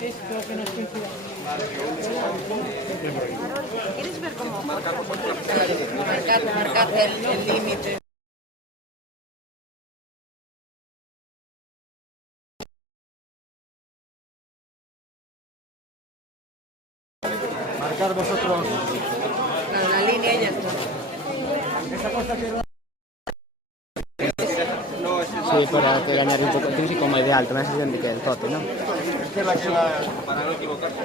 Esto que nos coincida. ¿Quieres ver cómo marcar el límite? Marcar vosotros. No, la línea ya está. Esa cosa que... Sí, para que ganar un poco físico como ideal, tamén se sente que el tote, non? Para no equivocarse.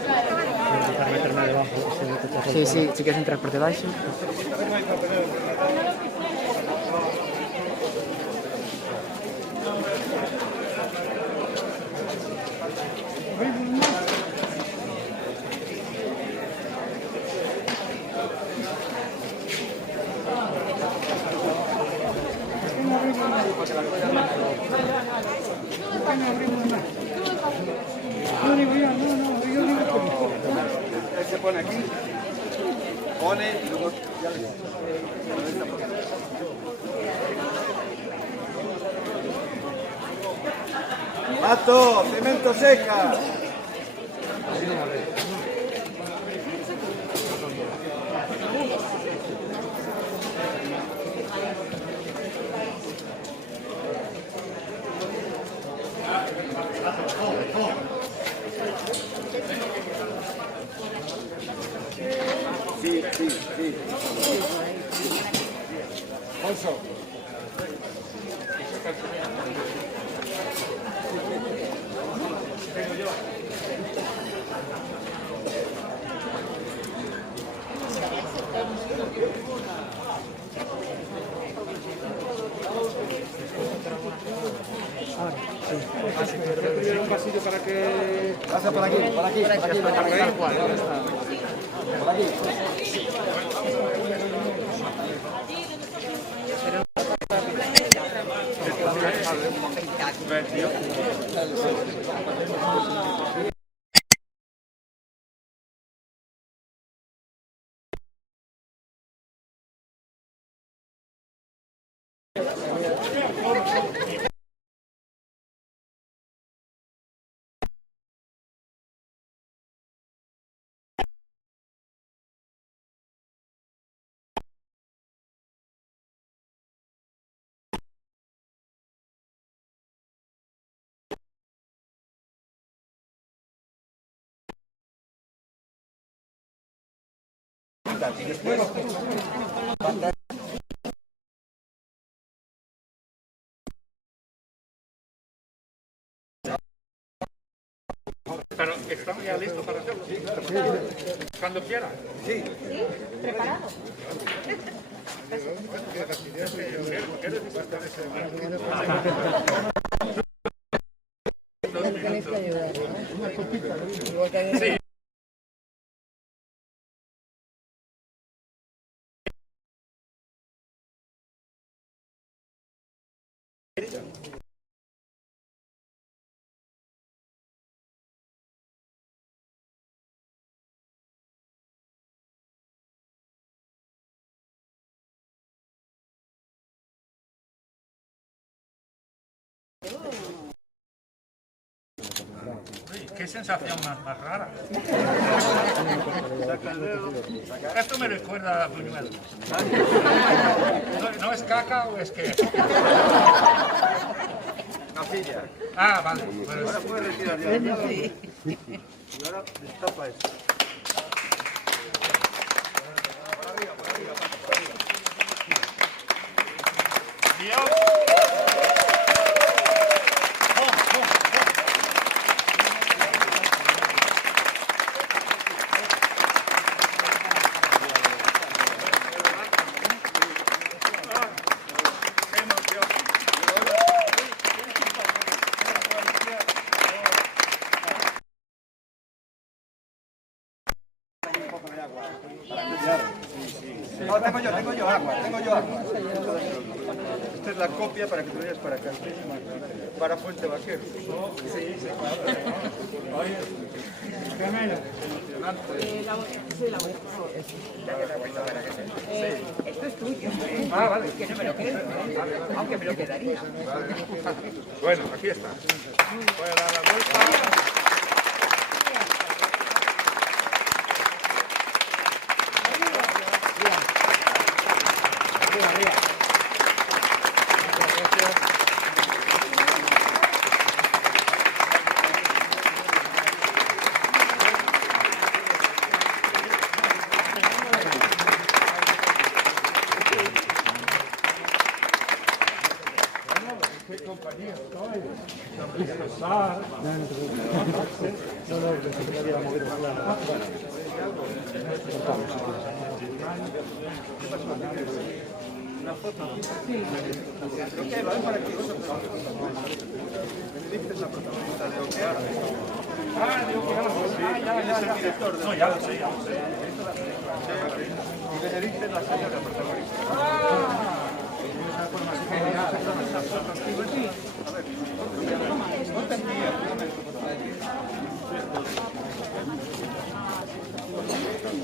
Sí, sí, si queres entrar por debaixo. No digo yo, yo digo tú. Él se pone aquí, pone y luego ya le... ¡Mato! ¡Cemento seca! Sí, sí, sí. Alfonso. Un pasillo para que... Pasa por aquí, por aquí, por aquí. Por aquí. Y después... Pero estamos ya listos para hacerlo. Sí. Cuando quiera. Sí. ¿Preparado? Tenéis que ayudar, ¿no? Igual que Sí. Qué sensación más rara. Esto me recuerda a Buñuel. ¿No es caca o es qué? Capilla. Ah, vale. Bueno, Ahora puedes retirar ya. Y ahora destapa esto. Dios. No, tengo yo agua. Esta es la copia para que te vayas para acá. Para Fuente Vaquero. Sí, sí. esto es tuyo. Ah, vale. Que no me lo quedo, aunque me lo quedaría. Bueno, aquí está. Voy a dar la vuelta. pasar. No te preocupes. No, que se quería mover la Una foto. Creo que va para que vosotros. Benedicta es la protagonista de Okeara. Ah, digo que Él es el director de... no, ya lo sé, ya lo sé. Y Benedicta es la señora protagonista.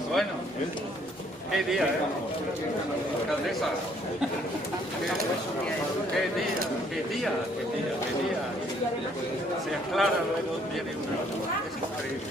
Bueno, qué día, ¿eh? Alcaldesa. Qué día. Se aclara luego, viene una... Es increíble.